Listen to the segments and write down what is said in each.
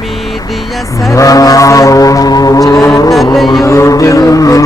media services channel YouTube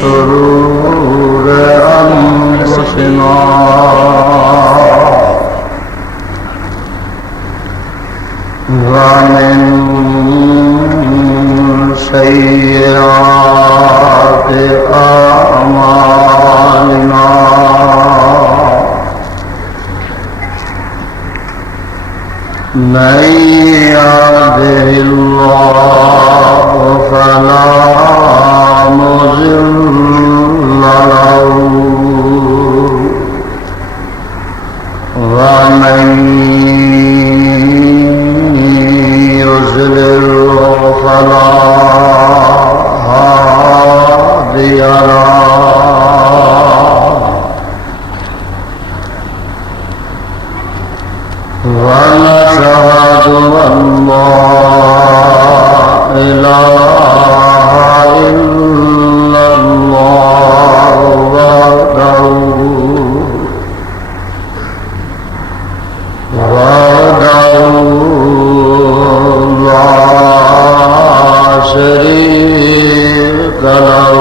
شرور أنفسنا ومن سيئات أعمالنا من يهده الله فلا مضل له ومن يضلل فلا هادي له ونشهد أن لا إله إلا الله وحده لا شريك له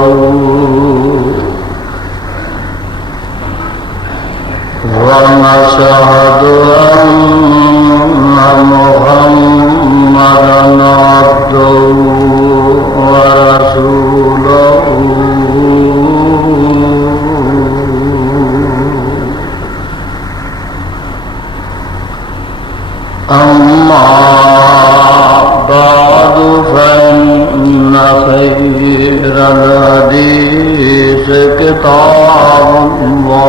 ونشهد أن محمدًا عبده ورسوله أما بعد فإن خير الحديث كتاب الله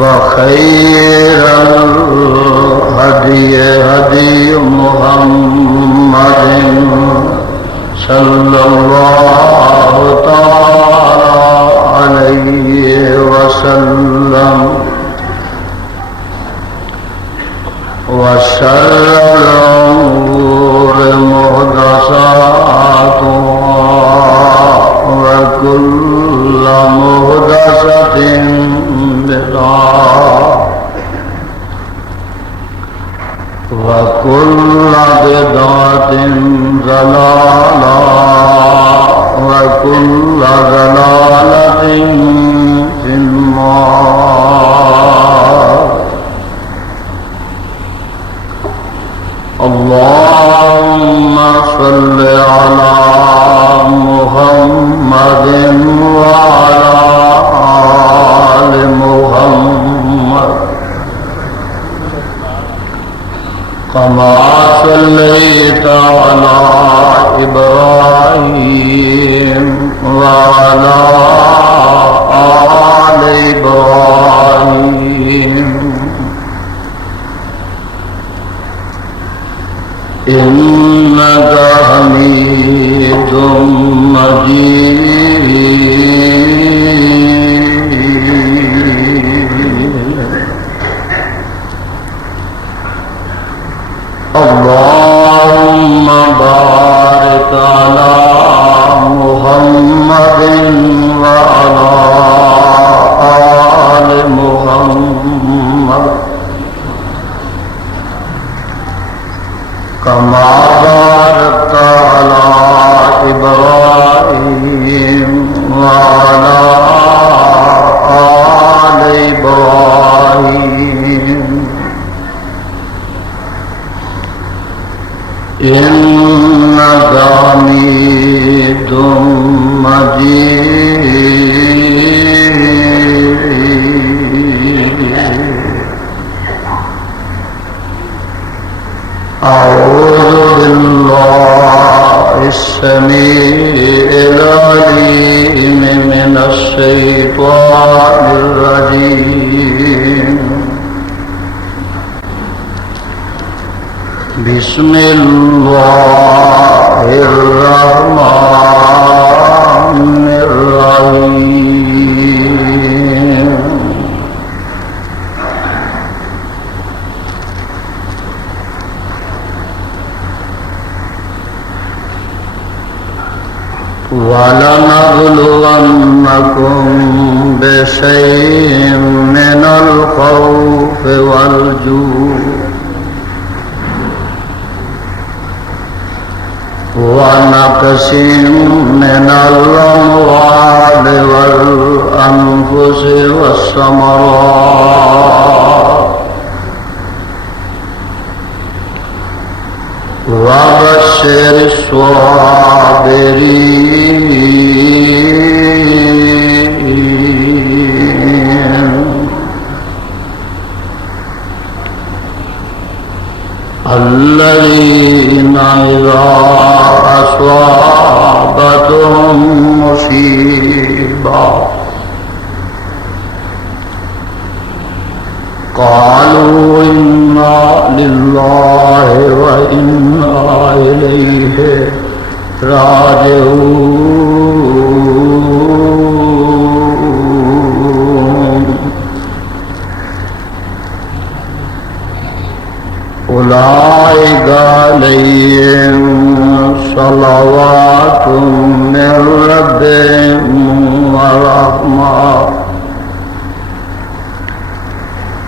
وخير الهدي هدي محمد صلى الله تعالى عليه وسلم وشر الأمور محدثاتها وكل محدثة بدعة وكل بدعة ضلالة وكل ضلالة في النار. اللهم صل على محمد وعلى آل محمد كما صليت على إبراهيم وعلى آل إبراهيم إنك حميد مجيد. اللهم بارك على محمد وعلى آل محمد كما باركت على إبراهيم وعلى آل إبراهيم إنك حميد مجيد. أعوذ بالله السميع العليم من الشيطان الرجيم. بسم الله الرحمن الرحيم. ولنبلونكم ولنبلونكم بشيء من الخوف والجوع ونقص من الأموال والأنفس والثمرات وبشر الصابرين الذين إذا أصابتهم مصيبة قالوا إنا لله وإنا إليه راجعون أولئك عليهم صلوات من ربهم ورحمة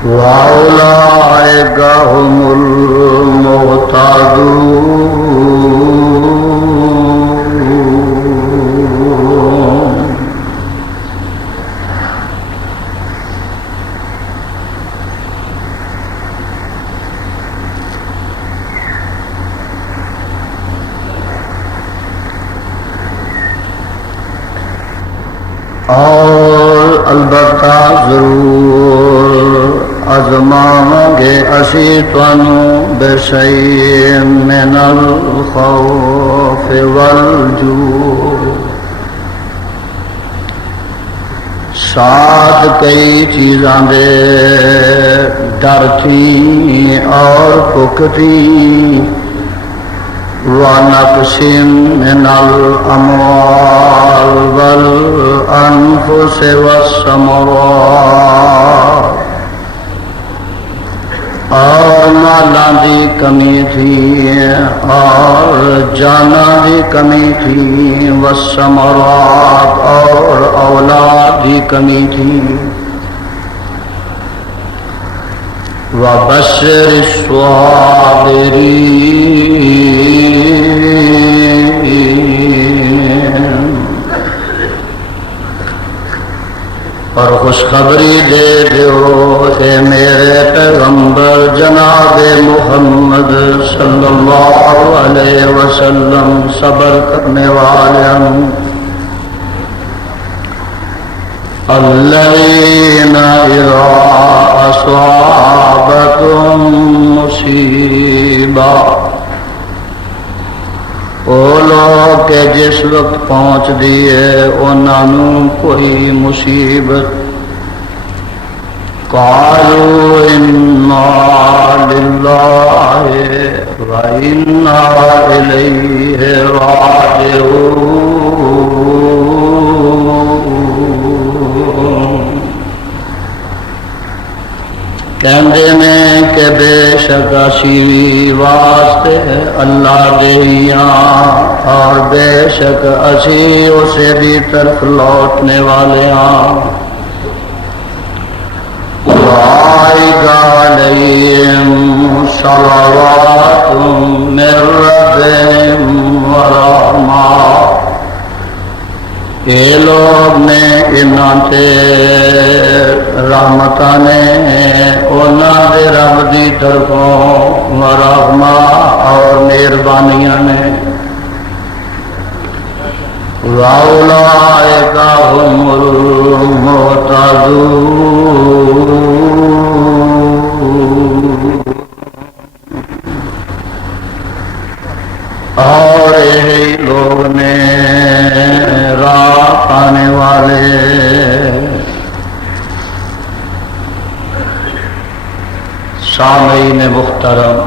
وأولئك هم المهتدون اور البتہ ضرور آزماواں گے اسی تانوں بشیء من الخوف والجوع ساتھ کئی چیزاں دے ڈر تھی اور بھوک تھی وَنَقْصٍ مِّنَ الْأَمْوَالِ وَالْأَنفُسِ وَالثَّمَرَاتِ اور مالاں دی کمی تھی اور جاناں دی کمی تھی والثمرات اور اولاد دی کمی تھی وَبَشِّرِ الصَّابِرِينَ اور خوشخبری دے دیو اے میرے پیغمبر جناب محمد صلی اللہ علیہ وسلم صبر کرنے والوں الذین اذا اصابتهم مصیبہ او لوگ کہ جس وقت پہنچ دیئے انہوں کوئی مصیبت قالوا انا للہ وَإِنَّا إِلَيْهِ راجعون کہندے میں کہ بے شک اسی واسطے اللہ دیاں اور بے شک اسی اسے دی طرف لوٹنے والے ہاں اولئک علیہم صلوات من ربہم ورحمہ یہ لوگ نے انہاں تے رحمتاں نے انہاں دے رب دی طرفوں ورحمہ اور مہربانیاں نے وَأُولَئِكَ هُمُ الْمُهْتَدُونَ اور یہی لوگ نے راہ پانے والے سامعین محترم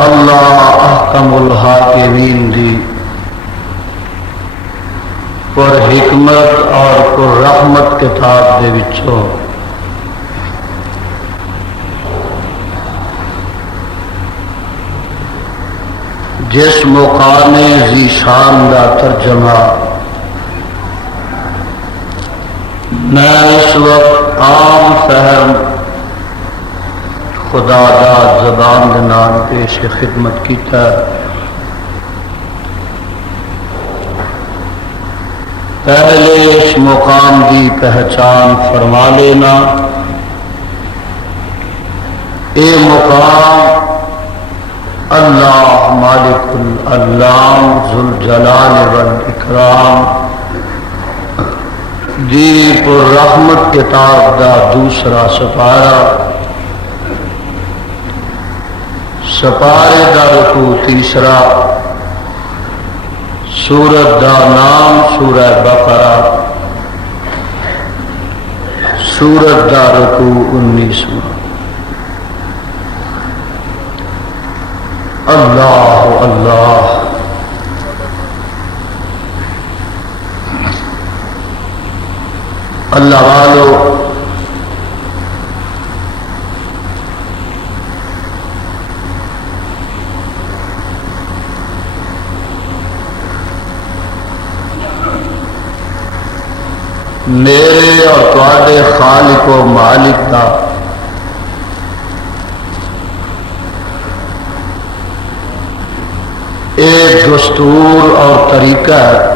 اللہ احکم الحاکمین دی پر حکمت اور پر رحمت کتاب دے وچوں جس مقام ذی شان کا ترجمہ میں اس وقت عام فہم خدا دا زبان دے نال پیش خدمت کیتا ہے۔ پہلے اس مقام کی پہچان فرما لینا، اے مقام اللہ مالک العلام ذوالجلال والاکرام دی پر رحمت کتاب دا دوسرا سپارے دا رکوع تیسرا، سورت دا نام سورہ بقرہ، سورت دا رکوع 19واں۔ اللہ اللہ اللہ والو، میرے اور تواڈے خالق و مالک دا ایک دستور اور طریقہ ہے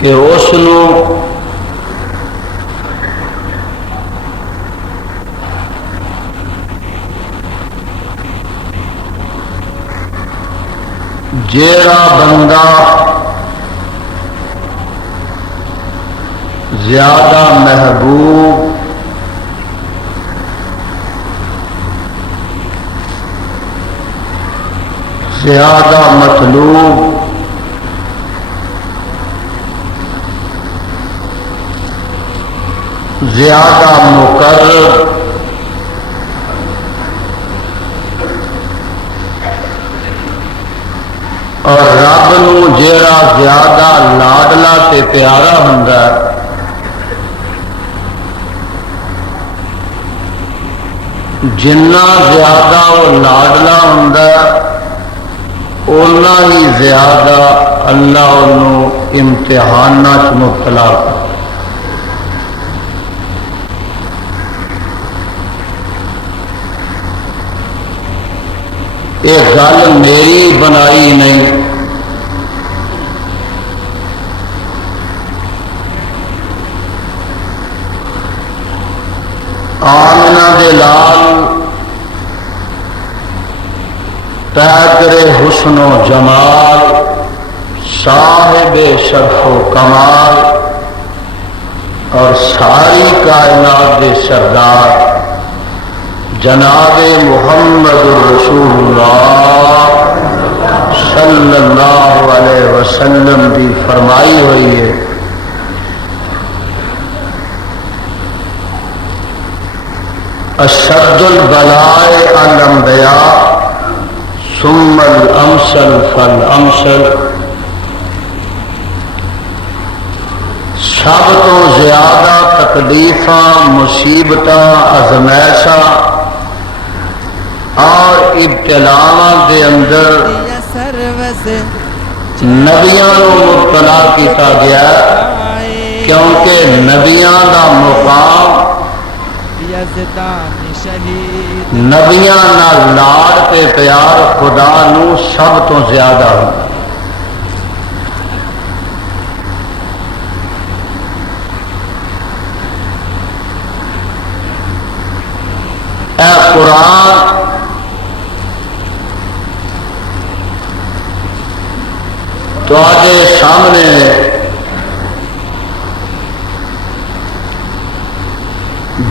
کہ اس جیڑا بندہ زیادہ محبوب زیادہ مطلوب زیادہ مقرر اور رب نو جیڑا زیادہ لاڈلا تے پیارا ہوندا ہے، جنہ زیادہ وہ لاڈلا ہوندا ہے اونا ہی زیادہ اللہ انہوں امتحانات مبتلا کرتا۔ یہ گل میری بنائی نہیں، آمنہ دے لال تاجر حسن و جمال صاحب شرف و کمال اور ساری کائنات دے سردار جناب محمد رسول اللہ صلی اللہ علیہ وسلم کی فرمائی ہوئی ہے، اشد البلاء الانبیاء ثم الامثل فالامثل، سب تو زیادہ تکلیفاں مصیبتاں ازمائشاں اور ابتلاواں دے اندر نبیاں کو مبتلا کیتا گیا، کیونکہ نبیاں دا مقام نبیاں نال لاڑ تے پیار خدا نو سب تو زیادہ ہوتا۔ اے قرآن تواڈے سامنے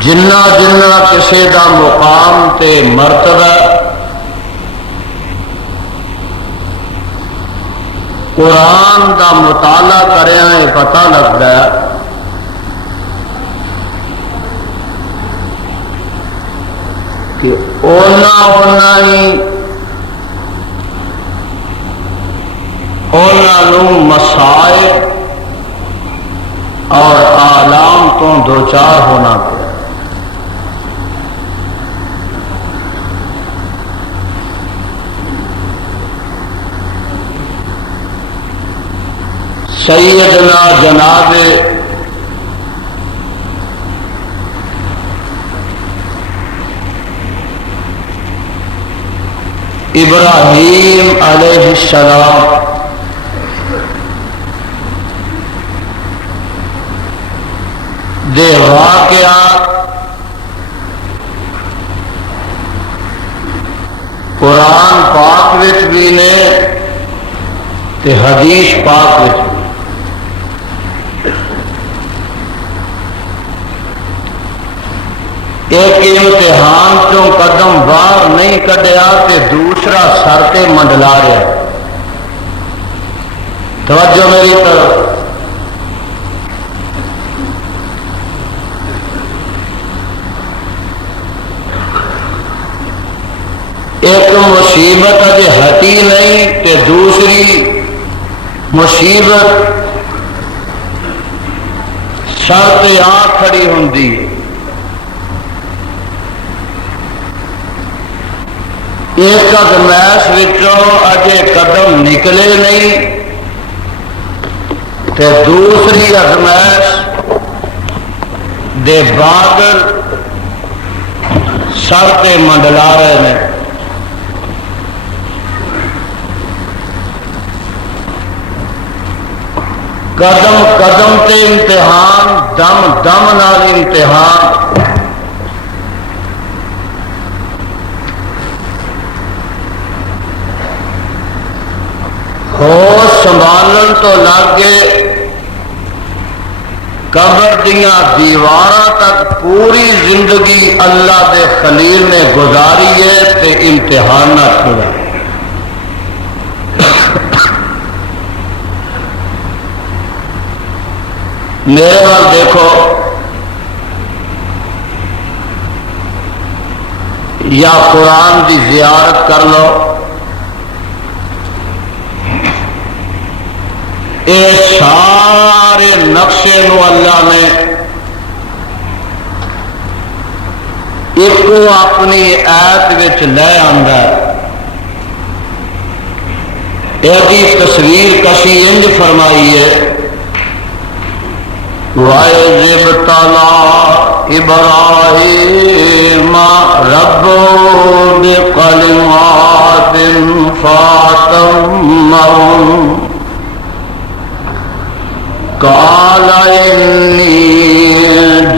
جنہ جنہ کسی دا مقام تے مرتبہ قرآن دا مطالعہ کریا یہ پتہ لگتا ہے کہ اونا ہی انہوں مسائل اور آلام تو دوچار ہونا پڑا۔ سیدنا جناب ابراہیم علیہ السلام دے واقعات قرآن پاک وچ بھی نے تے حدیث پاک وچ بھی۔ ایک امتحان چوں قدم باہر نہیں کڈیا تے دوسرا سر تے منڈلا رہا۔ توجہ میری طرف، ایک مصیبت اجے ہٹی نہیں تے دوسری مصیبت سر تے آ کھڑی ہوندی ہے۔ ایک ازمائش وچوں اجے قدم نکلے نہیں تے دوسری ازمائش دے بادل سر تے منڈلا رہے ہیں۔ قدم قدم تے امتحان، دم دم نال امتحان۔ ہوش سنبھالن تو لاگے قبر دیاں دیواراں تک پوری زندگی اللہ دے خلیل نے گزاری ہے تے امتحان نہ چھوڑا۔ میرے وال دیکھو، یا قرآن دی زیارت کر لو، اے سارے نقشے نو اللہ نے ایک اپنی ایت وچ لے آندا ہے۔ ایدی تصویر کسی انج فرمائی ہے، وَإِذِ ابْتَلَىٰ إِبْرَاهِيمَ رَبُّهُ بِكَلِمَاتٍ فَأَتَمَّهُنَّ قَالَ إِنِّي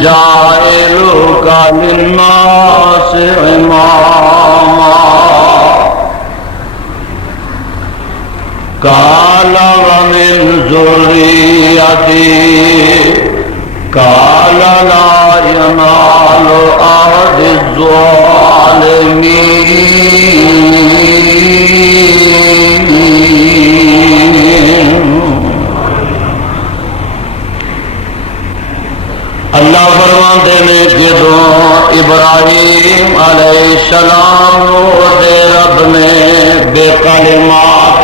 جَاعِلُكَ لِلنَّاسِ إِمَامًا قَالَ وَمِن ذُرِّيَّتِي قَالَ لَا يَنَالُ عَهْدِ الظَّالِمِينَ۔ اللہ فرماندے نے جدوں ابراہیم علیہ السلام نو دے رب نے بے کلمات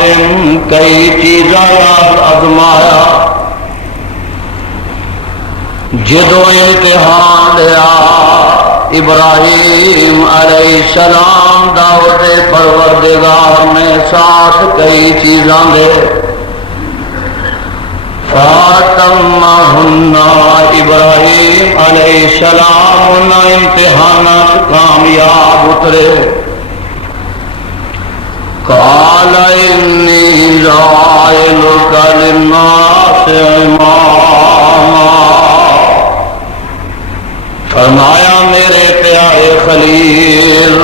کئی چیزاں آزمایا، جدوں امتحان لیا ابراہیم علیہ السلام دعوت پروردگار نے ساتھ کئی چیزاں دے فاتمہن، ابراہیم علیہ السلام ان امتحانات کامیاب اترے۔ قال انی جاعلک للناس اماما، فرمایا میرے پیارے خلیل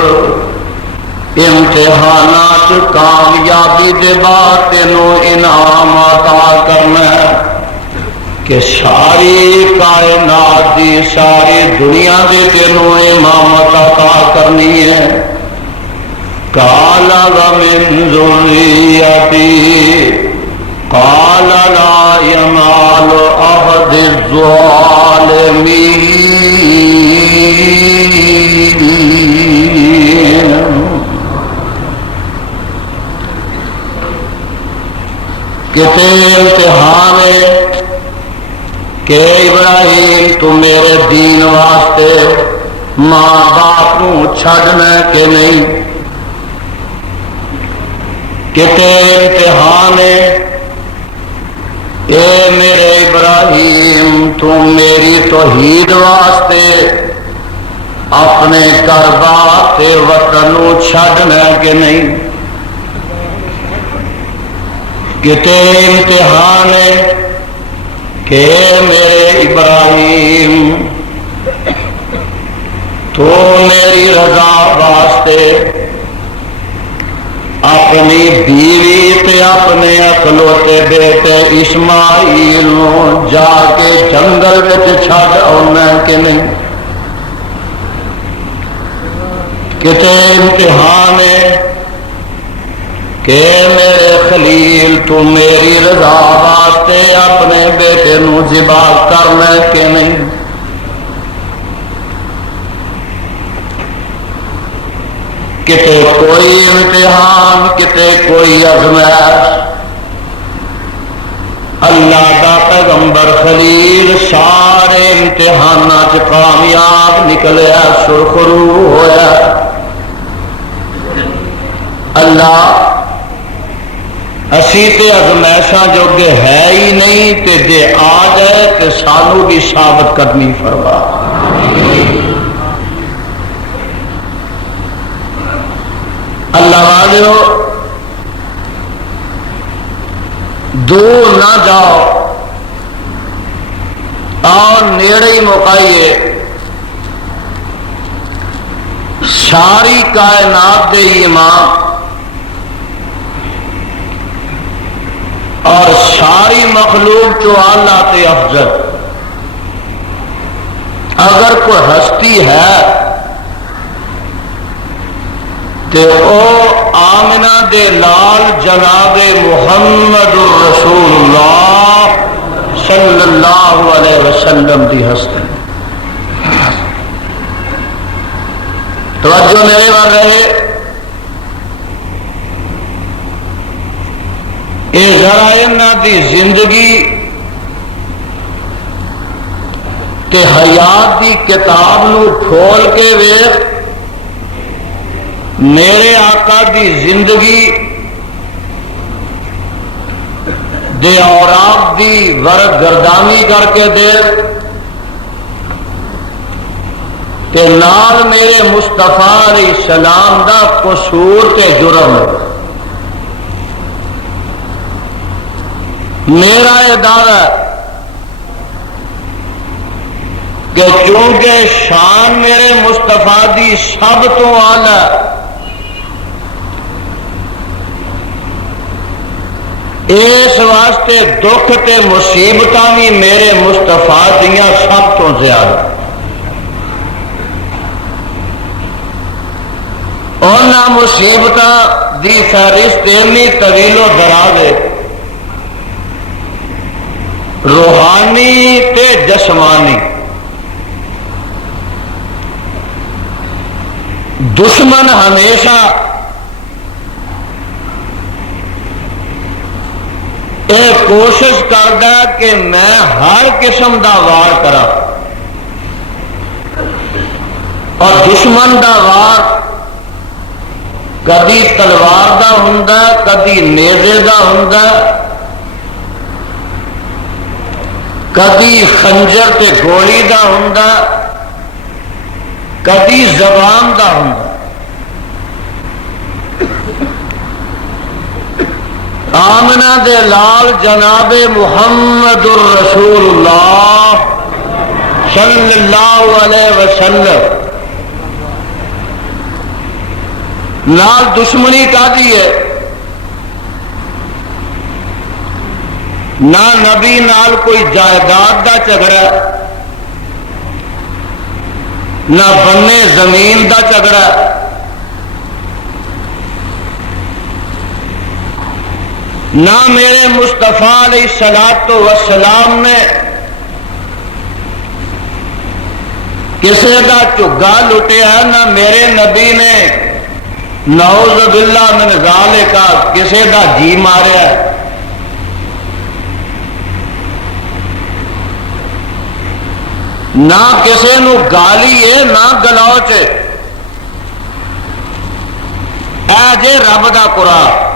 امتحانات کامیابی دے بعد تینوں انعام عطا کرنا ہے کہ ساری کائنات دی ساری دنیا دی تینوں امامت عطا کرنی ہے۔ قال ومن ذریتی قال لا ینال عہد الظالمین۔ کتے امتحان ہے کہ ابراہیم تو میرے دین واسطے ماں باپ کو چھڑنا کہ نہیں، کتے امتحان ہے اے تو میری توحید واسطے اپنے گھر-بار تے وطن چھڈنا کہ نہیں؟ کتے امتحان ہے کہ میرے ابراہیم تو میری رضا واسطے اپنی بیوی تے اپنے اکلوتے بیٹے اسماعیل نو جا کے جنگل وچ چھڈ آنا کہ نہیں؟ کتے امتحان ہے کہ میرے خلیل تو میری رضا واسطے اپنے بیٹے نو ذبح کرنا کہ نہیں؟ کتے کوئی امتحان کتے کوئی آزمائش، اللہ دا پیغمبر خلیل سارے امتحانات کامیاب نکلیا، سرخرو ہویا۔ اللہ اسی تے ازمائشاں جوگے ہے ہی نہیں، تے جے آ جائے تے سانو بھی ثابت قدمی فرما۔ اللہ والو دور نہ جاؤ، آؤ نیڑے ہی مقائیے۔ ساری کائنات دے امام اور ساری مخلوق جو اعلیٰ تے افضل، اگر کوئی ہستی ہے تے او آمنہ دے لال جناب محمد الرسول اللہ صلی اللہ علیہ وسلم دی ہستی۔ توجہ میرے بار رہے، اے ذرا انہاں دی زندگی تے حیات دی کتاب نو کھول کے ویکھ، میرے آقا دی زندگی دے اوراق دی ورق گردانی کر کے دیکھ، تے نال میرے مصطفیٰ علیہ السلام دا قصور تے جرم۔ میرا یہ دعویٰ ہے کہ چونکہ شان میرے مصطفیٰ دی سب تو اعلیٰ، اس واسطے دکھ تے مصیبتاں بھی میرے مصطفیٰ دیاں سب تو زیادہ۔ انہاں مصیبتاں دی فہرست اتنی طویل و دراز ہے، روحانی تے جسمانی۔ دشمن ہمیشہ ایک کوشش کرتا کہ میں ہر قسم دا وار کرا، اور دشمن دا وار کدی تلوار دا ہوندا، کدی نیزے دا ہوندا، کدی خنجر تے گولی دا ہوندا، کدی زبان دا ہوندا۔ آمنہ دے لال جناب محمد الرسول اللہ صلی اللہ علیہ وسلم نال دشمنی کا دیئے، نہ نبی نال کوئی جائیداد دا جھگڑا، نہ بنے زمین دا جھگڑا، نہ میرے مصطفیٰ علیہ الصلوۃ والسلام نے کسی دا چگا لٹیا، نہ میرے نبی نے نعوذ باللہ من ذالک کسی دا جی ماریا۔ نہ کسی نو گالی ہے نہ گلوچ ہے، اے جے رب دا قرآن۔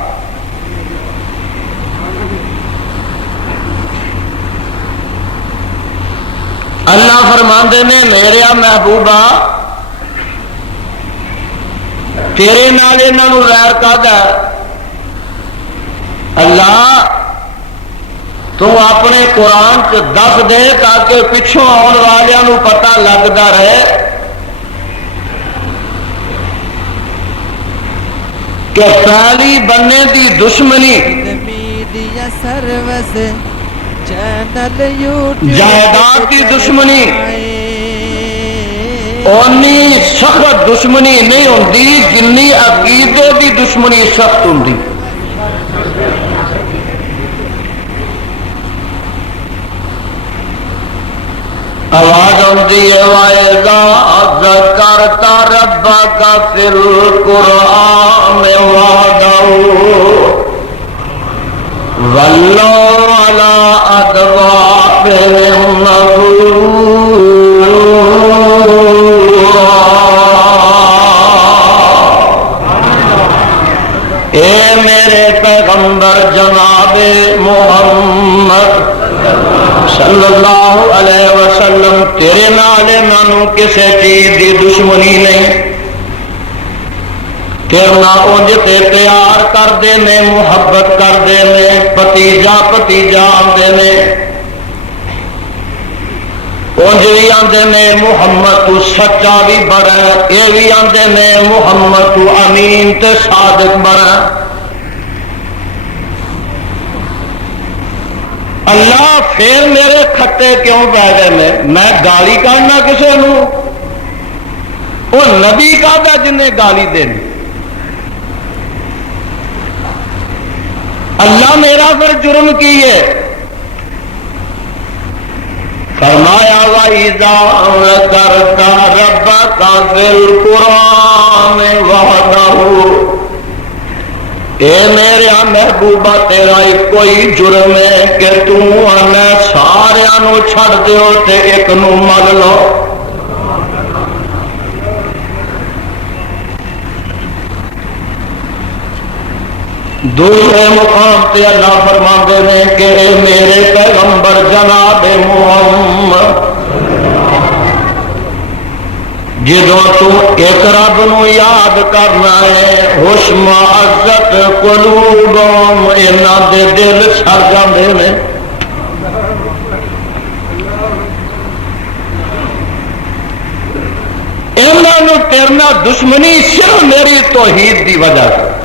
اللہ فرماندے نے میرے محبوبہ تیرے نال انہاں ویر کہدا اللہ تو اپنے قرآن چ دس دے تاکہ پچھوں آن والوں پتہ لگتا رہے کہ پہلی بننے دی دشمنی جائیداد کی دشمنی اونی سخت دشمنی نہیں ہوندی جنی عقیدے دی دشمنی سخت ہوندی آواز آتی ہے وَإِذَا ذَكَرْتَ رَبَّكَ فِي الْقُرْآنِ وَحْدَهُ وَلَّوْا عَلَىٰ أَدْبَارِهِمْ نُفُورًا اے میرے پیغمبر جناب محمد صلی اللہ علیہ وسلم تیرے نال انہوں کسے چیز دی دشمنی نہیں تیرنا اونج تے پیار کر دے نے محبت کر دے نے پتیجا آندے نے اونج بھی آندے نے محمد تو سچا بھی بڑا اے بھی آندے نے محمد تو امین تے صادق بڑا اللہ پھر میرے کھٹے کیوں پہ گئے میں گالی کرنا کسی نو وہ نبی کہتا جنہیں گالی دینی اللہ میرا پھر جرم کی ہے فرمایا وَإِذَا ذَكَرْتَ رَبَّكَ فِي الْقُرْآنِ وَحْدَهُ اے میرے محبوبہ تیرا ایک کوئی جرم ہے کہ تم آنا سارے نو چھڑ دیو تے ایک نو مل لو دوسرے مقام تے اللہ فرماندے نے کہ اے میرے پیغمبر جناب محمد جدوں تو ایک رب نو یاد کرنا ہے حشم عزت قلوبهم انہاں دے دل سر جاندے نے انہاں نو تیرنا دشمنی صرف میری توحید دی وجہ سے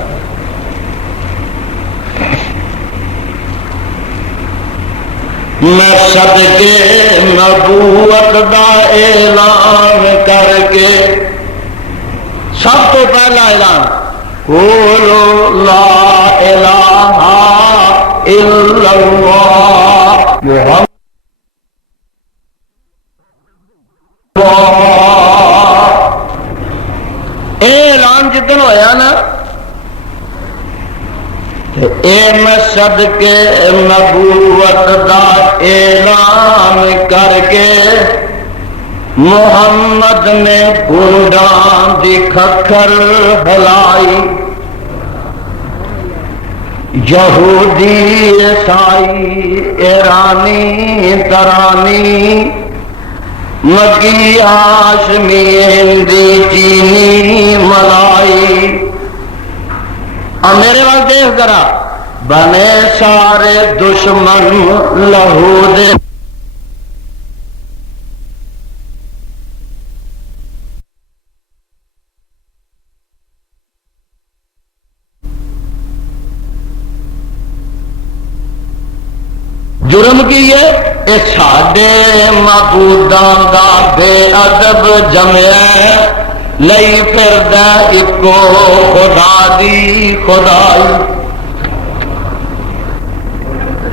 میں صدقے نبوت دا اعلان کر کے سب تو پہلا اعلان قولوا لا الہ الا اللہ محمد اعلان جتن ہویا نا اے میں صدقے نبوت دا اعلان کر کے محمد نے گنڈان دی کھکھر ہلائی یہودی عیسائی ایرانی ترانی مکی ہاشمی ہندی چینی ملائی اور میرے وقت دیکھ ذرا بنے سارے دشمن لہو دے جرم کی ہے اے ساڈے معبوداں دا بے ادب جمعہ لئی پھردا اکو خدا دی خدائی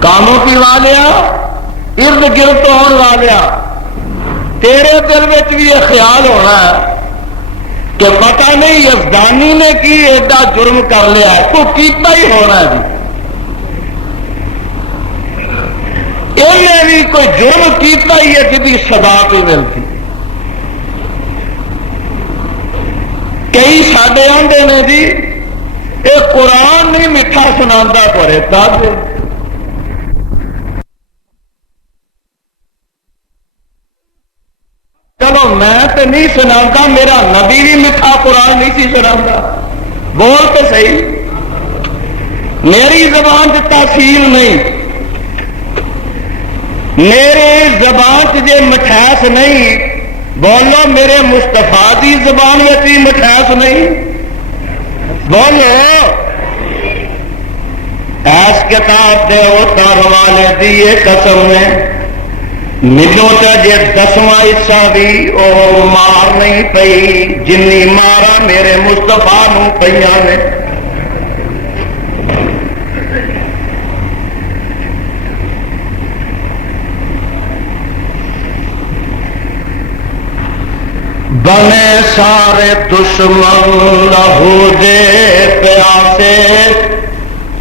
کاموں کی والیا ارد گرد ہون والیا تیرے دل میں بھی یہ خیال ہونا ہے کہ پتہ نہیں یزدانی نے کی ایڈا جرم کر لیا ہے تو کیتا ہی ہونا ہے جی انہیں بھی کوئی جرم کیتا ہی ہے کہ سزا بھی ملتی کئی ساڈے آندے نے جی یہ قرآن نہیں میٹھا سناتا پڑے تاکہ آخو میں تو نہیں سنا، میرا نبی بھی میٹھا قرآن نہیں سی سنا، بول کے صحیح، میری زبان سے تاثیر نہیں، میری زبان سے مٹھاس نہیں، بولو میرے مصطفیٰ دی زبان میں بھی مٹھاس نہیں، بولو ایس کتاب دے اتار والے دیے قسم نے مجھو تو جے 10واں حصہ بھی او مار نہیں پئی جنی مارا میرے مصطفیٰ نو پئیاں نے۔ بنے سارے دشمن لہو دے پیاسے،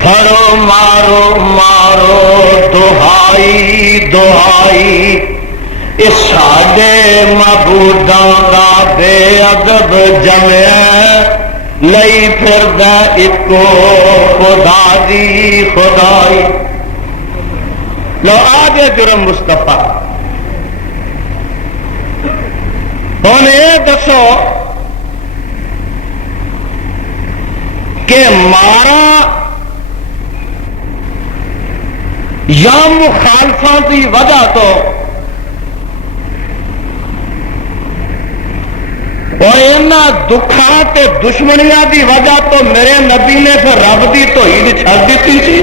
پھڑو مارو مارو دہائی دہائی، اس ساڈے معبوداں دا بے ادب جمعہ، لئی پھردا اکو خدا دی خدائی۔ لو آگے جرم مصطفیٰ ہن یہ دسو کہ مارا یا مخالفاں کی وجہ تو اور انہاں دکھاں تے دشمنیاں دی وجہ تو میرے نبی نے پھر رب دی توحید چھڈ دیتی سی؟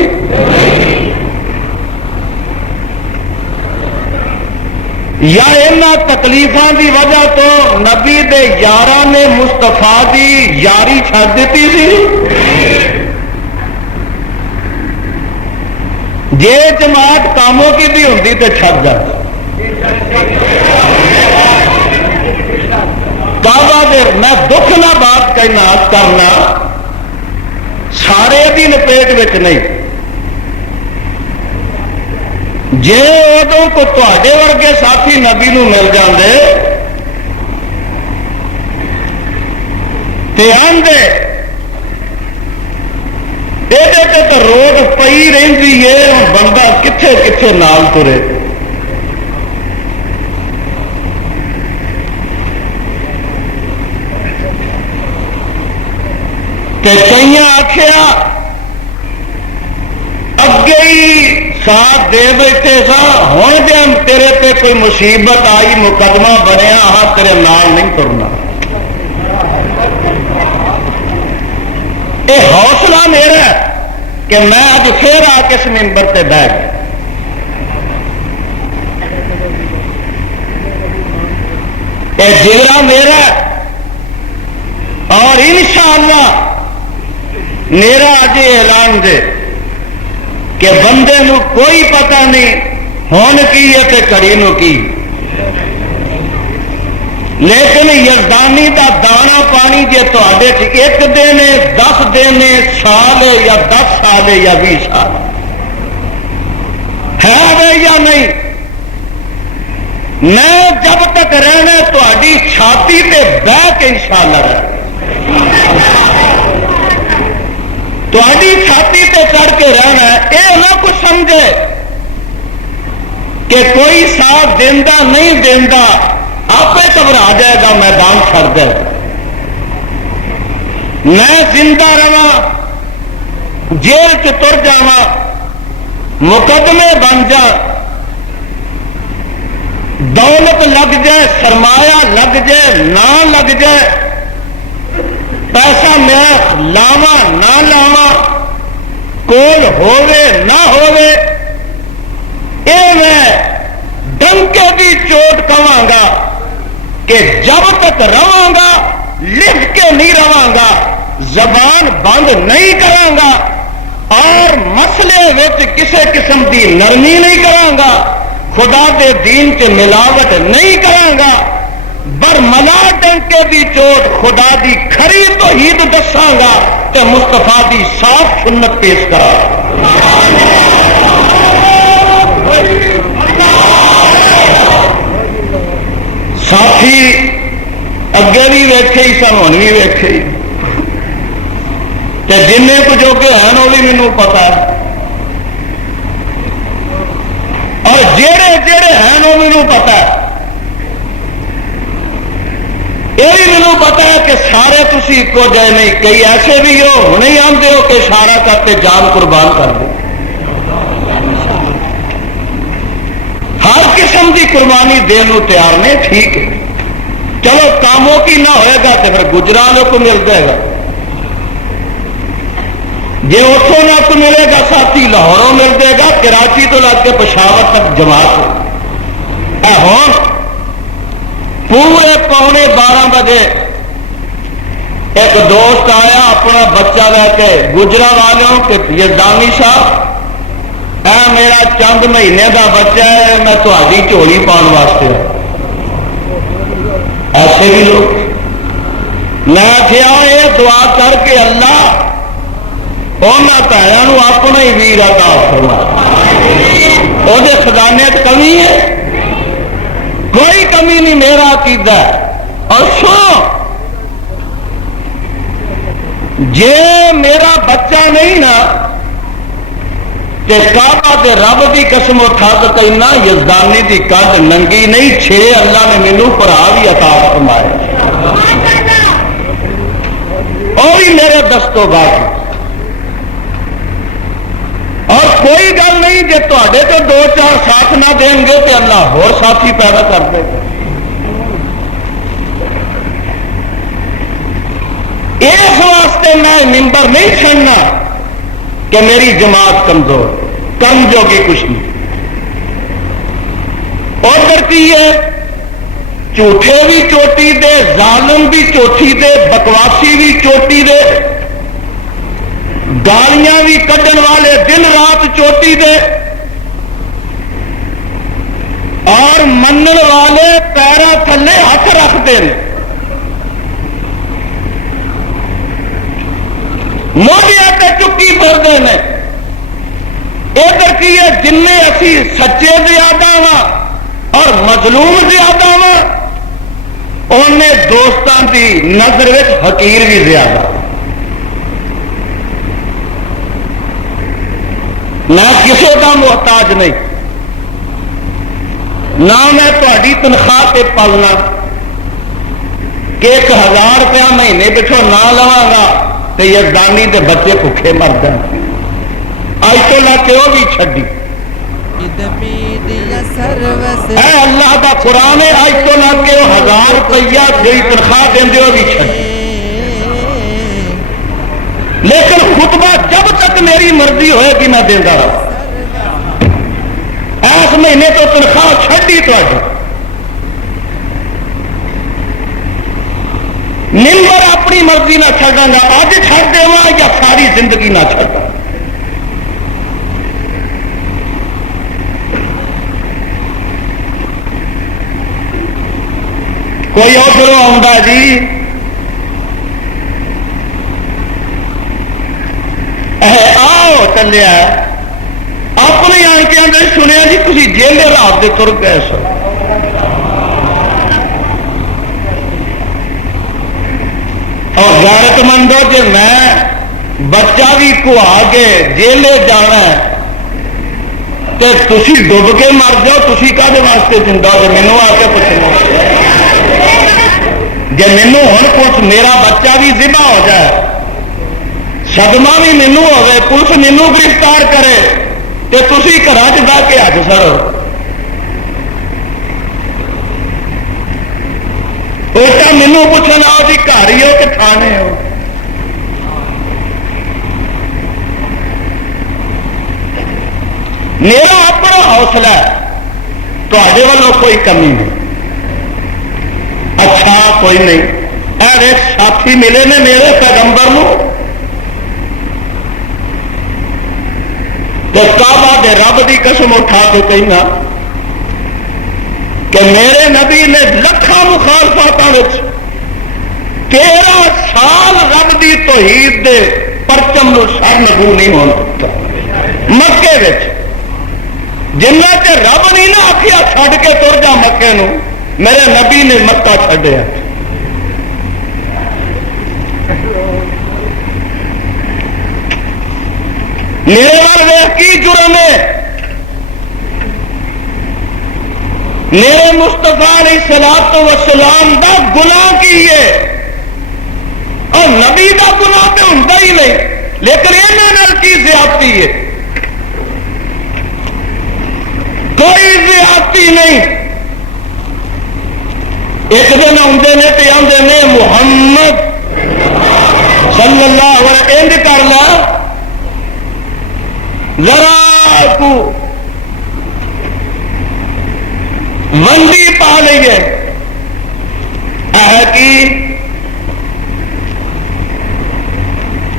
یا انہاں تکلیفاں دی وجہ تو نبی دے یاراں نے مصطفیٰ دی یاری چھڈ دیتی سی؟ جے جماعت کاموں کی بھی ہوندی تے چھڈ جاتی۔ کعبہ دے میں دکھ نہ بات کہنا کرنا سارے دی لپیٹ وچ نہیں، جے ادوں کو تواڈے ورگے ساتھی نبی نو مل جاندے تے آندے یہ تو روڈ پئی رہی ہے، بندہ کتنے کتنے نال ترے۔ کئی آخیا اگے ہی ساتھ دے بیٹھے سا، ہوں جی تیرے تے کوئی مصیبت آئی مقدمہ بنیا ہاں تیرے نال نہیں ترنا۔ یہ حوصلہ میرا کہ میں اج پھر آ کے اس ممبر تے بیٹھ گیا۔ یہ جگرا میرا اور انشاءاللہ میرا اج اعلان دے کہ بندے نو کوئی پتہ نہیں ہون کی ہے تے کڑی نو کی، لیکن یزدانی دا دانا پانی جے تواڈے چ ایک دن 10 دن سال یا 10 سال یا 20 سال ہے یا نہیں، میں جب تک رہنا تواڈی چھاتی تے بہ کے انشاءاللہ رہنا، تواڈی چھاتی تے چڑھ کے رہنا۔ یہ نہ کچھ سمجھے کہ کوئی ساتھ دینا نہیں دینا آپ گھبرا جائے گا میدان چھڑ دے، میں زندہ رہا جیل چ تر جا، مقدمے بن جا، دولت لگ جائے، سرمایہ لگ جائے، نہ لگ جائے، پیسہ میں لاوا نہ لاوا، کول ہووے نہ ہووے، اے میں ڈنکے کی چوٹ کہاں گا کہ جب تک رہاں گا لکھ کے نہیں رہاں گا، زبان بند نہیں کراں گا، اور مسئلے وچ کسے قسم دی نرمی نہیں کراں گا، خدا دے دین چ ملاوٹ نہیں کراں گا، برملا ڈنکے دی چوٹ خدا دی کھری توحید دساں گا تے مصطفیٰ دی صاف سنت پیش کرا۔ ساتھی اگے بھی ویکھے ہی سن، ہن بھی ویکھے ہی، تے جن کچھ جو کہ ہیں وہ بھی مینوں پتا ہے، اور جڑے جڑے ہیں وہ مینوں پتا ہے۔ یہ بھی مینو پتا ہے کہ سارے تسی ایک جائے نہیں، کئی ایسے بھی ہو ہنے ہی آتے ہو کہ اشارہ کرتے جان قربان کر دو. ہر قسم کی قربانی دین کو تیار نے، ٹھیک ہے. چلو کاموں کی نہ ہوئے گا تو پھر گجرالوں کو مل جائے گا، جی اتوں نہ کو ملے گا ساتھی لاہوروں مل جائے گا، کراچی تو لگ کے پشاور تک جماعت. ہوں پورے 11:15 بجے ایک دوست آیا اپنا بچہ لے کے گجرا والوں کہ یزدانی صاحب اے میرا چند مہینے کا بچہ ہے، میں تاری جھولی پان واسطے. ایسے بھی لوگ میں کیا یہ دعا کر کے اللہ انہوں بھنوں اپنا ہی ویر عطا فرما، وہ خزانے کمی ہے کوئی کمی نہیں، میرا عقیدہ ہے. اور سو جے میرا بچہ نہیں نا تے کعبہ دے رب دی قسم اٹھا کے کہنا یزدانی دی کد ننگی نہیں، 6 اللہ نے مینوں بھرا بھی عطا فرمائے، وہ بھی میرے دستوں باقی. اور کوئی گل نہیں جی تے تو 2-4 ساتھ نہ دیں گے تو اللہ اور ساتھی پیدا کر دے گا. اس واسطے میں ممبر نہیں چھڑنا کہ میری جماعت کمزور کم جوگی کچھ نہیں. ادھر کی ہے جھوٹے بھی چوٹی دے، ظالم بھی چوٹی دے، بکواسی بھی چوٹی دے، گالیاں بھی کڈن والے دن رات چوٹی دے، اور منن والے پیرا تھلے ہاتھ رکھتے ہیں. موڈیا تے چکی پھرتے ہیں. ادھر کی ہے جن اسی سچے زیادہ وا اور مظلوم زیادہ وا، انہیں دوستان کی نظر میں حقیر بھی زیادہ. میں کسی کا محتاج نہیں، نہ میں تاری تنخواہ سے پالنا کہ 1000 روپیہ مہینے پچھوں نہ لوا گا تو یزدانی کے بچے بھوکے مر جائیں. اج تو لا کے وہ بھی چڈی. اے اللہ کا قرآن ہے، اج تو لا کے وہ 1000 روپیہ جی تنخواہ دیں وہ بھی چڈی. لیکن خطبہ جب تک میری مرضی ہوئے گی میں دینا رہا. اس مہینے تو تنخواہ چھڈی تاری. ممبر اپنی مرضی نہ چھڈا گا، اج چھڈ دے یا ساری زندگی نہ چھڈا. کوئی ادھروں آؤں جی آؤ چلیا اپنے آن کے اندر سنیا جی تھی جیل رات کے تر گئے سو. اور غیرت مندو جی میں بچہ بھی کھوا کے جیلے جانا ہے تو تھی ڈب کے مر جاؤ، تھی کہے واسطے زندہ ہو؟ مینو آ کے پوچھنا جی مینو ہوں پوچھ میرا بچہ بھی ذبح ہو جائے، صدمہ بھی مینو ہوئے، پولیس مینو گرفتار کرے تو تھی گھر چ کے حج سر الٹا مینو پوچھنا آؤ جی گھر ہی ہو کہ تھانے ہو. میرا اپنا حوصلہ ہے، تے والوں کوئی کمی نہیں. اچھا کوئی نہیں، اے ساتھی ملے نے میرے پیغمبر نو کعبہ دے رب دی قسم اٹھا کے کہنا کہ میرے نبی نے لکھاں مخالفاتوں 13 سال رب دی توحید دے پرچم نو سر نگو نہیں ہونا دتا. مکے جنہ چ رب نہیں نہ آخیا چھڈ کے تر جا مکے نو، میرے نبی نے مکہ چھڈیا. میرے وال ویخ کی جرم ہے؟ میرے مصطفیٰ علیہ الصلوۃ والسلام دا گناہ کی ہے اور نبی دا گناہ تو ہوتا ہی نہیں، لیکن یہاں کی زیادتی ہے؟ کوئی زیادتی نہیں۔ ایک دن آتے نے تو آتے نے محمد صلی اللہ علیہ وسلم کر لا ذرا کو ونڈی پا لیے کی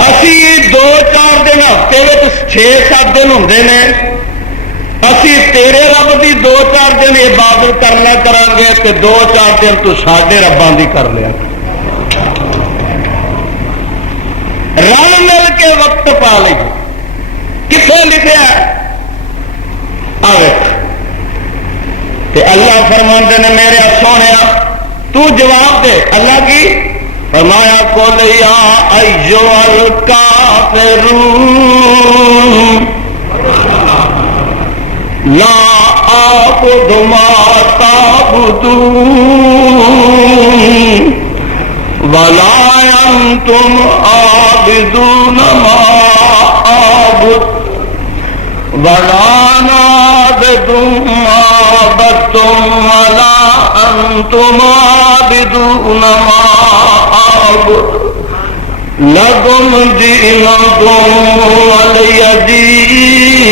اسی 2-4 دن ہفتے میں 6-7 دن ہوں نے، اسی تیرے رب کی 2-4 دن عبادت کرنا کریں گے کہ 2-4 دن تو ساڈے رباں دی کر لیا، رل مل کے وقت پا لیے۔ کتنے لکھا اللہ فرماندے نے میرے سونے تو جواب دے، اللہ کی فرمایا قل یا ایھا الکافرون لا اعبد ما تعبدون ولا انتم عابدون ما اعبد ولا انا عابد ما عبدتم ولا انتم عابدون ما اعبد لکم دینکم ولی دین۔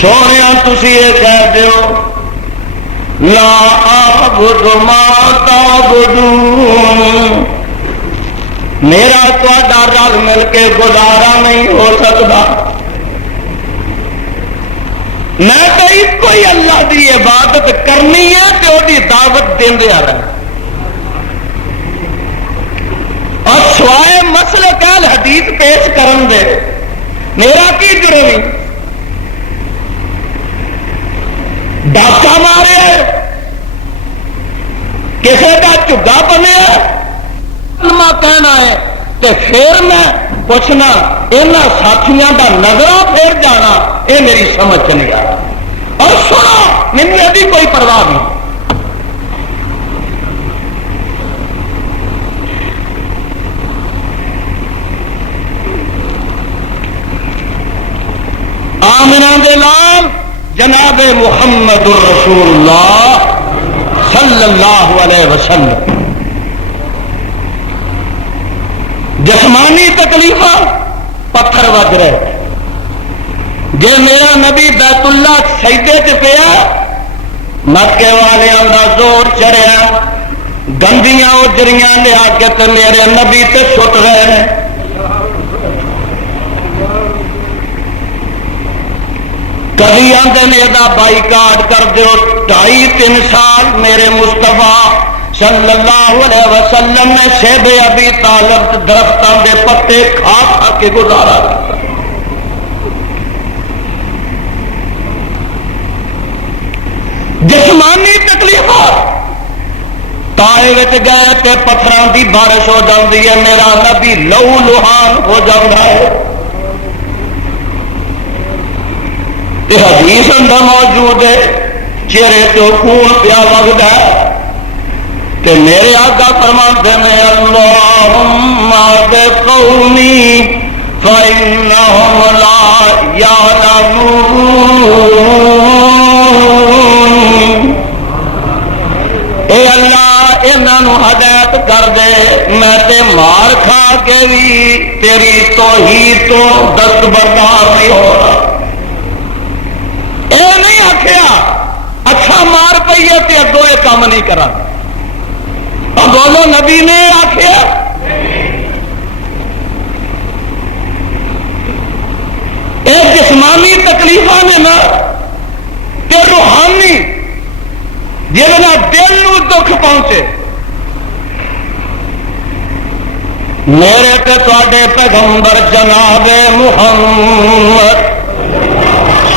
سونے تسی یہ کہہ دیو لا اعبد ما تعبدون، میرا تہاڈا رل مل کے گزارا نہیں ہو سکتا، میں تو ایک ہی اللہ دی عبادت کرنی ہے تو وہی دعوت دیا رہنا، اور سوائے مسئلہ کال حدیث پیش کرن دے میرا کی جرم؟ ڈاکہ مارے کسی کا چگا بنیا کہنا ہے تو پھر میں پوچھنا یہاں ساتھیوں کا نظروں پھر جانا، یہ میری سمجھ نہیں آ رہا۔ اور سنو مجھے ابھی کوئی پرواہ نہیں، آمنہ دے لال جناب محمد الرسول اللہ صلی اللہ علیہ وسلم جسمانی تکلیف پتھر وج رہے، جی میرا نبی بیت اللہ سجدے چ پیا مکے والوں کا زور چڑھیا، گندیاں اجریاں لیا کے تو میرے نبی تے سٹ رہے ہیں۔ کبھی آدھے نے یہ بائیکاٹ کر دو، 2.5-3 سال میرے مصطفیٰ صلی اللہ علیہ وسلم نے شیب ابی طالب درختوں کے پتے کھا کھا کے گزارا کرتا۔ جسمانی تکلیفات تائے گئے تے پتھراں دی بارش ہو جاتی ہے، میرا نبی لہو لہان ہو جاتا ہے۔ حدیث اندر موجود ہے چہرے تو خون پیا وگدا تے میرے آقا فرماتے ہیں اللہم بقومی فإنہم لا یعلمون، اے اللہ انہاں ہدایت کر دے، میں تے مار کھا کے بھی تیری توحید تو دستبردار نہیں ہو رہا۔ نہیں آخیا اچھا مار پیے تے اگوں یہ کام نہیں کرا، بولو نبی نے آخیا؟ یہ جسمانی تکلیفاں نے نا تے روحانی جہاں دل نو دکھ پہنچے، میرے تے تواڈے پیغمبر جناب محمد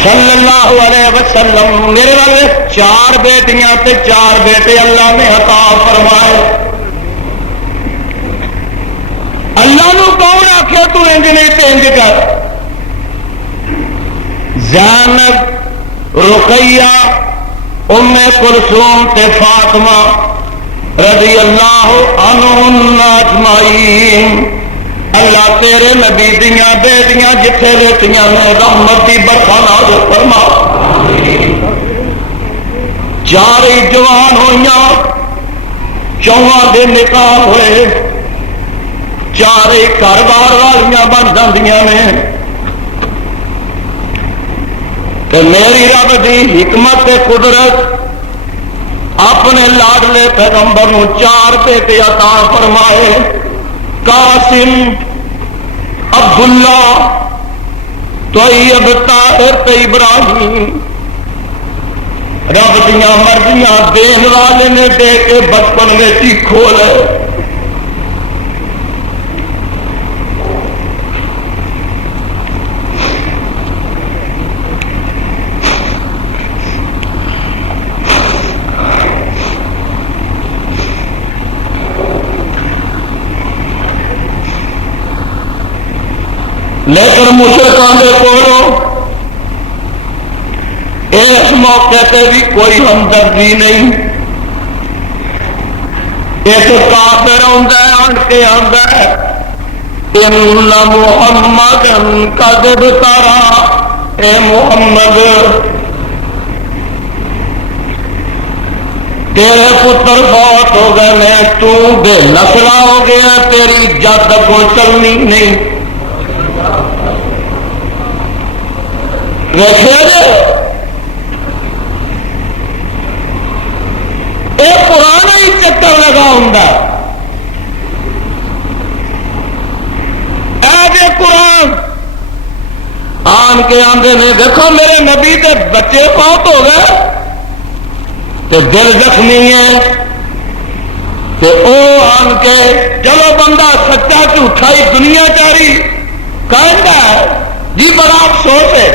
صلی اللہ علیہ وسلم میرے والے 4 بیٹیاں تے 4 بیٹے اللہ نے عطا فرمائے۔ اللہ نو کون آخیا تو انج نہیں تے انج کر؟ زینب، رقیہ، ام کلثوم تے فاطمہ رضی اللہ عنہن اجمعین۔ اللہ تیرے نبی دیاں بیٹیاں جتھے لیٹیاں نے رحمت دی برکھا نازل فرما۔ چارے جوان ہوئیاں، چواں دے نکاح ہوئے، چارے گھر بار والیاں بن جاندیاں نے۔ کہ میری رب دی حکمت قدرت اپنے لاڈلے پیغمبر نو 4 بیٹے عطا فرمائے، قاسم، عبداللہ، طیب، طاہر تے ابراہیم۔ رب دیاں مرضیاں دین والے نے دے کے بچپن میں ہی کھولے۔ لیکن مشرکان دے کولوں اس موقع تے بھی کوئی ہمدردی نہیں۔ ایک کافر آندا ہے، آن کے آندا ہے ان محمد قد ابترا، اے محمد تیرے پتر فوت ہو گئے نے، تو بے نسلہ ہو گیا، تیری جد کو چلنی نہیں۔ یہ پرانا ہی چکر لگا ہوں۔ اے قرآن آن کے آندے نے دیکھو میرے نبی کے بچے فوت ہو گئے تو دل زخمی ہے، کہ او آن کے چلو بندہ سچا جھوٹا ہی دنیا چاری کہتا ہے جی، بڑا افسوس ہے۔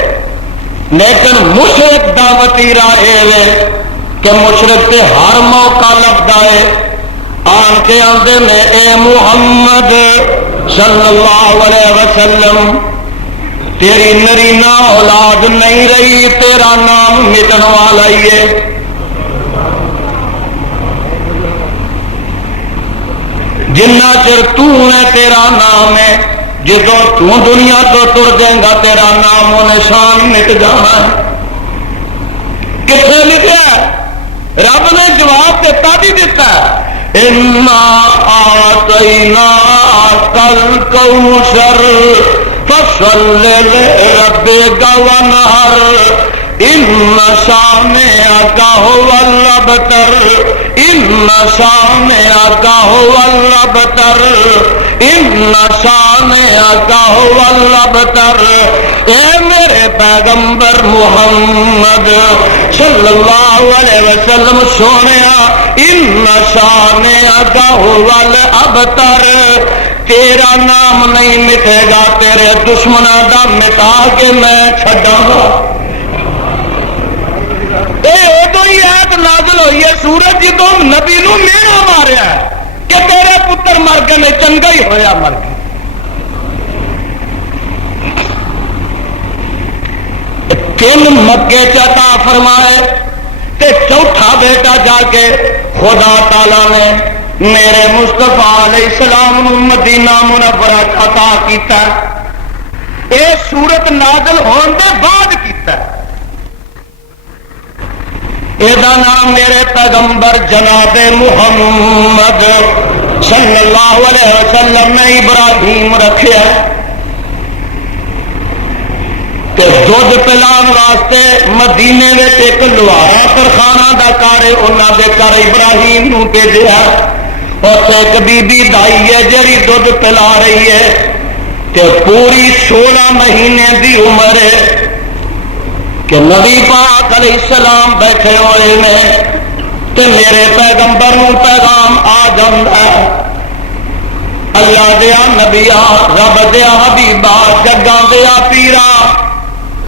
لیکن مشرک دعوتی راہ ہے کہ مشرک کے ہر موقع لگتا ہے آن کے آندے میں اے محمد صلی اللہ علیہ وسلم تیری نرینا اولاد نہیں رہی، تیرا نام مٹن والا ہی ہے۔ جنہ چر تو ہے تیرا نام ہے، جدو تو دنیا تو تر جائے گا تیرا نام و نشان مٹ جانا ہے۔ کتنے لکھا ہے؟ رب نے جواب دیتا بھی دیتا ہے، اِنَّا آتَيْنَاكَ الْكَوْثَرَ فَصَلِّ لِرَبِّكَ وَانْحَرْ إِنَّ شَانِئَكَ هُوَ الْأَبْتَرُ إِنَّ شَانِئَكَ هُوَ الْأَبْتَرُ إِنَّ شَانِئَكَ هُوَ الْأَبْتَرُ۔ اے میرے پیغمبر محمد صلی اللہ علیہ وسلم سونیا، إِنَّ شَانِئَكَ هُوَ الْأَبْتَرُ، تیرا نام نہیں مٹے گا، تیرے دشمنوں دا مٹا کے میں چھڈاں گا۔ آیت نازل ہوئی ہے سورج جدو نبی نو مینا ماریا ہے کہ تیرے پتر مر گئے نے، چنگا ہی ہویا مر گئے۔ تین مکے عطا فرمائے تے چوتھا بیٹا جا کے خدا تعالی نے میرے مصطفیٰ علیہ السلام نو مدینہ منورہ عطا کیتا ہے۔ اے سورت نازل ہون دے بعد کیتا ہے۔ ایدہ نام میرے پیغمبر جناب محمد صلی اللہ علیہ وسلم نے ابراہیم رکھیا کہ دودھ پلان واسطے مدینے میں ایک لوہارا کارخانہ دا کارے انہاں دے کر ابراہیم نو بھیجیا، اور ایک بی بی دائی ہے جڑی دودھ پلا رہی ہے کہ پوری 16 مہینے دی عمر ہے کہ نبی پاک علیہ السلام بیٹھے ہوئے نے تے میرے پیغمبر نو پیغام آ جاندا ہے، اللہ دیا نبیا، رب دیا حبیبا، جگاں دیا پیرا،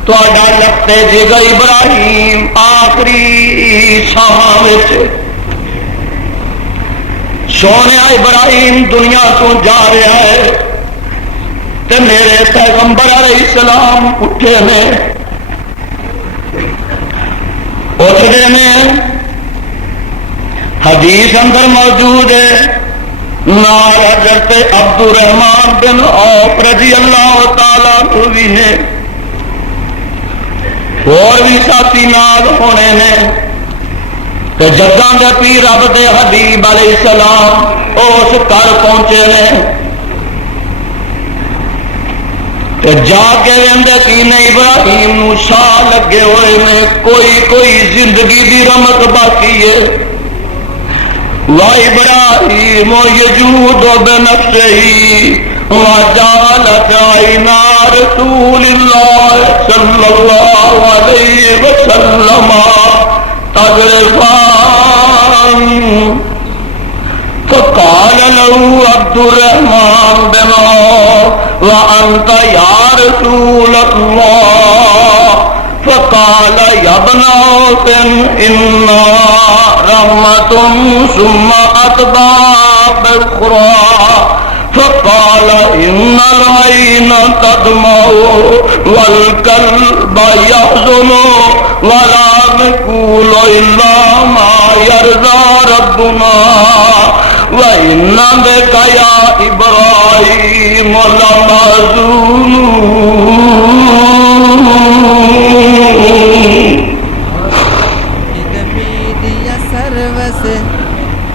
تہاڈا لگتے جگر ابراہیم آخری ساں وچ سونے ابراہیم دنیا تو جا رہا ہے تے میرے پیغمبر علیہ السلام اٹھے نے اٹھتے ہیں، حدیث اندر موجود ہے، نال حضرت عبد الرحمان بن عوف رضی اللہ تعالیٰ عنہ بھی نے، اور بھی ساتھی نال ہونے نے، کہ جداں دے پیر رب دے حبیب علیہ السلام اس گھر پہنچے نے، جا کے اندر کینے ابراہیم نو شاہ لگے ہوئے نے، کوئی زندگی دی رمق باقی ہے، وَإِبْرَاهِيمُ يَجُودُ بِنَفْسِهِ وَجَعَلَتْ عَيْنَا رَسُولِ اللَّهِ صَلَّى اللَّهُ عَلَيْهِ وَسَلَّمَ تَذْرِفَانِ فقال له عبد الرحمن بن عوف وأنت يا رسول الله فقال يا ابن عوف إنا رحمة ثم أتبع بالأخرى فقال إن العين تدمع والقلب يحزن ولا نقول إلا ما يرضى ربنا وإن بك يا إبراهيم لمحزون. میڈیا سروس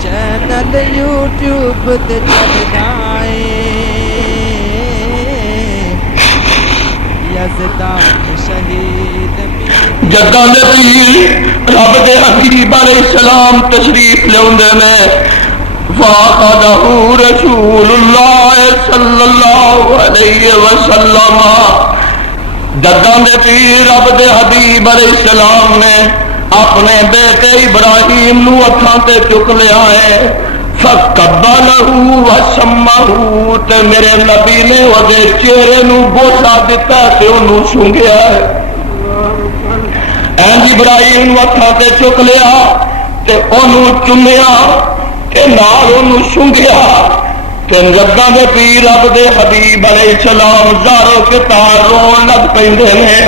چینل یوٹیوب تے چلدا اے یزدان شہید جداں دے پیر رب دے حبیب علیہ السلام تشریف لیاوندے نے، فاخذہ رسول اللہ صلی اللہ علیہ وسلم، جداں دے پیر رب دے حبیب علیہ السلام نے اپنے بیٹے ابراہیم نو ہتھاں تے چک لیا ہے، فقبلہ وسمہ، تے میرے نبی نے وہدے چہرے نو بوسا دتا تے انہوں سونگیا ہے. اینج ابراہیم نو ہتھاں تے چک لیا تے انہوں چومیا تے نال انہوں سونگیا. تے جداں دے پیر رب دے حبیب علیہ السلام زارو کے تار رون لگ پیندے نے،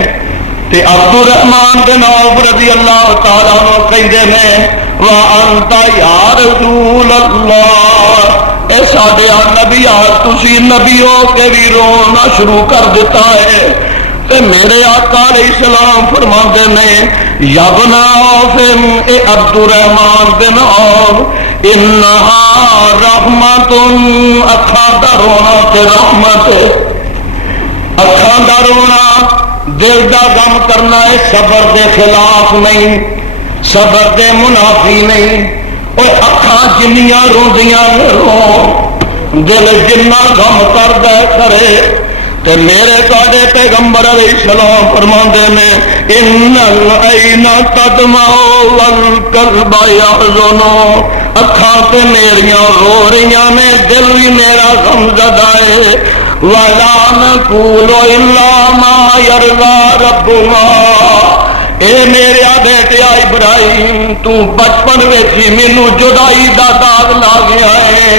تے عبد الرحمان بن عوف رضی اللہ تعالیٰ عنہ کہندے نے وَأَنْتَ يَا رَسُولَ اللَّهِ، اے ساڈے نبی تسی نبی ہو کے بھی رونا شروع کر دیتا ہے. تے میرے آقا علیہ السلام فرماندے نے یا ابن عوف، اے عبد الرحمان بن عوف، انہا رحمت، اکھاں دا رونا تے رحمت، اکھاں دا رونا دل دا غم کرنا ہے، صبر دے خلاف نہیں، صبر دے منافی نہیں. اوے اکھاں جنیاں روندیاں رو، دل جنہ غم کردا کرے. تے میرے تواڈے پیغمبر علیہ السلام فرماندے نے ان العین تدمع والقلب یحزن، اکھاں تے میریاں رو رہیاں نے، دل بھی میرا غم زدہ ہے. وَلَا نَقُولُ إِلَّا مَا يَرْضَى رَبُّنَا، اے میرے بیٹیا ابراہیم تو بچپن وچ ہی مینوں جدائی دا داغ لا گیا ہے.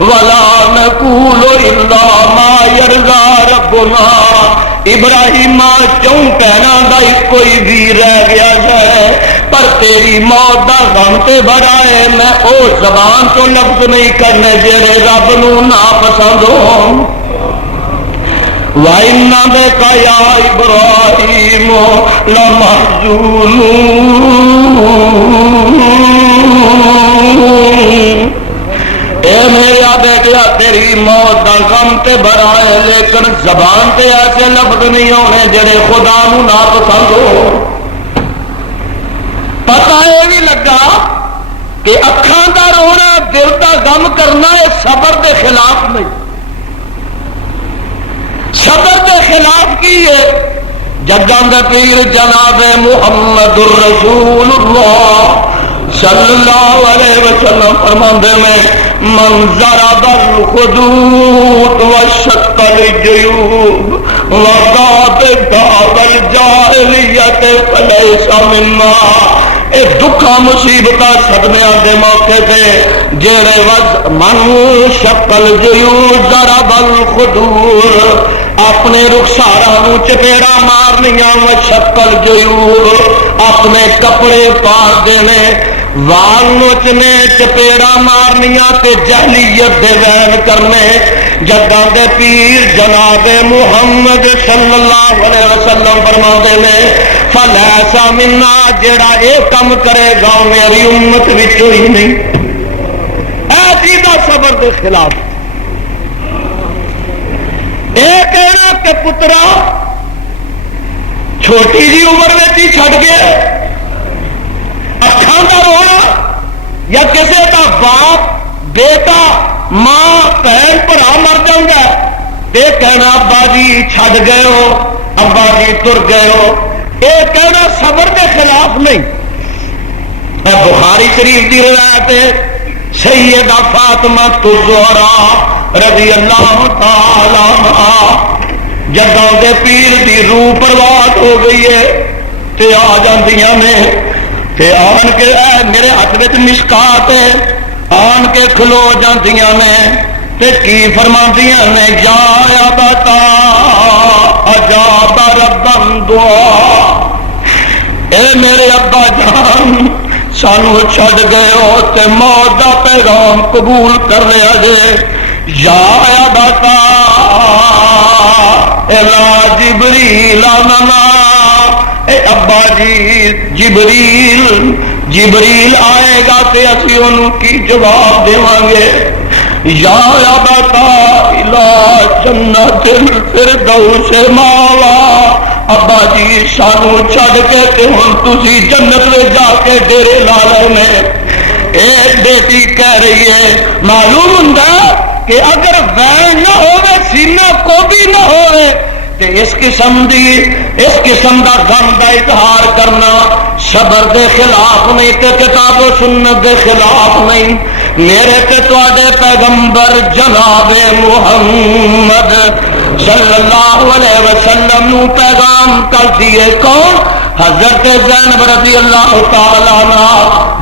وَلَا نَقُولُ إِلَّا مَا يَرْضَى رَبُّنَا، ابراہیم چوں کہنا دا کوئی بھی رہ گیا ہے، پر تیری موت دا غم تے بڑا ہے، میں او زبان تو لفظ نہیں کرنے جڑے رب نو ناپسند ہون. وَإِنَّ بِكَ يَا إِبْرَاهِيمُ لَمَحْزُونٌ، اے میرا بیٹیا تیری موت دا غم تے بڑا ہے، لیکن زبان تے ایسے لفظ نہیں ہونے جڑے خدا نو ناپسند ہو. پتہ یہ بھی لگا کہ اکھاں دا رونا دل دا غم کرنا ہے، صبر دے خلاف نہیں. صبر کے خلاف کی ہے. جداں دے پیر جناب محمد الرسول اللہ صلی اللہ علیہ وسلم فرماندے میں منظر بالخدود وشق الجیوب وقاد دار الجاہلیت فلیس منا. اے دکھا مصیبتاں صدمیاں دے موقع تے جڑے وز من شکل جیوب ضرب الخدور اپنے رخساراں نو چپیڑا مارنیاں و شکل جیوب اپنے کپڑے پار دینے وال نوچنے چپیڑا مارنیاں تے جہلیت دے وین کرنے. جگاں دے پیر جناب محمد صلی اللہ علیہ وسلم فرماتے نے فلیسا منا جڑا اے کم کرے گا میری امت وچوں ہی نہیں. اے سیدھا صبر دے خلاف اے کہنا کہ پترا چھوٹی جی عمر میں ہی چھڑ گئے اکھاں دا رونا یا کسے دا باپ بیٹا ماں بہن بھرا مر جاتا ہے کہنا ابا جی چھڑ گئے ہو ابا جی تر گئے ہو. یہ کہنا صبر کے خلاف نہیں. بخاری شریف کی روایت ہے سیدہ فاطمہ الزہرا رضی اللہ تعالی عنہا جدوں دے پیر دی روح پرواز ہو گئی ہے تے آ جاندیاں نے تے آن کے میرے ہاتھ وچ مشکات ہے آن کے کھلو جاندیاں نے تے کی فرماندیاں نے جایا بتا عجاب ربم دعا. اے میرے ابا جان سانو چھڑ گئے ہو تے موت دا پیغام قبول کر لیا جے. جایا بتا الا جبریل آنا. اے ابا جی جبریل آئے گا تے اسی انہوں کی جواب دیواں گے. یا ابتا الی جنت الفردوس ماوا. ابا جی سانو چھڑ کے تے ہن تسی جنت لے جا کے ڈیرے لا لے میں. اے بیٹی کہہ رہی ہے معلوم ہوندا کہ اگر وین نہ ہوے سینہ کو بھی نہ ہوے تے اس قسم دا غم دا اظہار کرنا صبر دے خلاف نہیں تے کتاب و سنت دے خلاف نہیں. میرے تے تواڈے پیغمبر جناب محمد صلی اللہ علیہ وسلم نو پیغام کر دیے کون؟ حضرت زینب رضی اللہ تعالی عنہ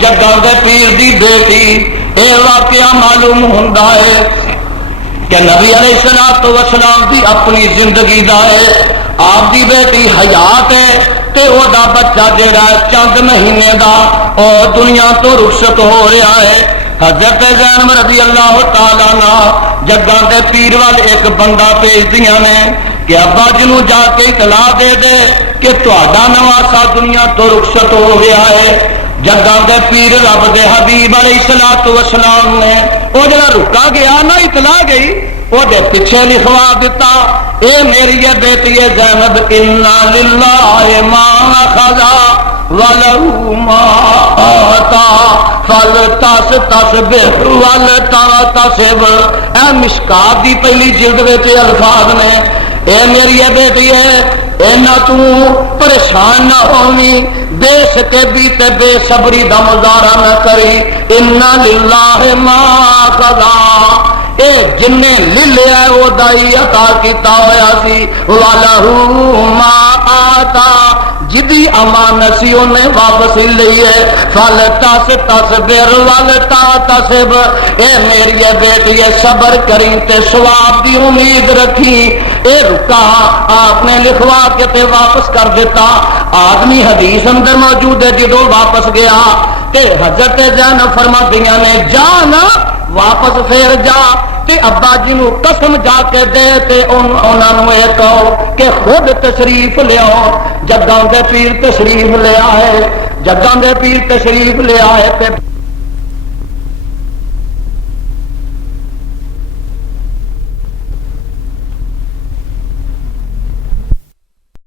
جگاں دے پیر دی بیٹی. اے واقعہ معلوم ہوندا ہے کہ نبی علیہ الصلوۃ والسلام دی اپنی زندگی دا ہے. آپ دی بیٹی حیات ہے تے او دا بچہ جڑا چند مہینے دا او دنیا تو رخصت ہو رہا ہے. حضرت زینب رضی اللہ تعالی عنہ جگاں دے پیر وال ایک بندہ بھیج دیاں نے کہ ابا جنوں جا کے اطلاع دے دے کہ تہاڈا نواسا دنیا تو رخصت ہو گیا ہے. جگاں دے پیر رب دے حبیب علیہ الصلوۃ والسلام نے او جڑا رکا گیا نا اطلاع گئی وہ دے پیچھے لکھوا دیتا اے میری بیٹی زینب انا للہ ما اخذ ولہ ما آتا فلتصبح ولتحتسب. اے مشکات دی پہلی جلد وچ الفاظ نے اے میری بیٹی ہے اینا تو پریشان نہ ہونی بے سکے بھی تے بے صبری دا مظاہرہ نہ کری. انا للہ ما قضا اے جننے للیا او دائی عطا کیتا ہویا سی ولہو ما آتا جدی امانت سی انہیں واپس لئیے فلتصبر ولتحتسب. اے میری بیٹی صبر کری تے ثواب دی امید رکھی. اے رکا آپ نے لکھوا کے تے واپس کر دیتا. آدمی حدیث اندر موجود ہے جدو واپس گیا تے حضرت زینب فرماندیاں نے جانا واپس پھر جا تے ابا جی نو قسم جا کے دے تے انہاں نو اے کہو کہ خود تشریف لیاؤ. جگاں دے پیر تشریف لے آئے جگاں دے پیر تشریف لے آئے تے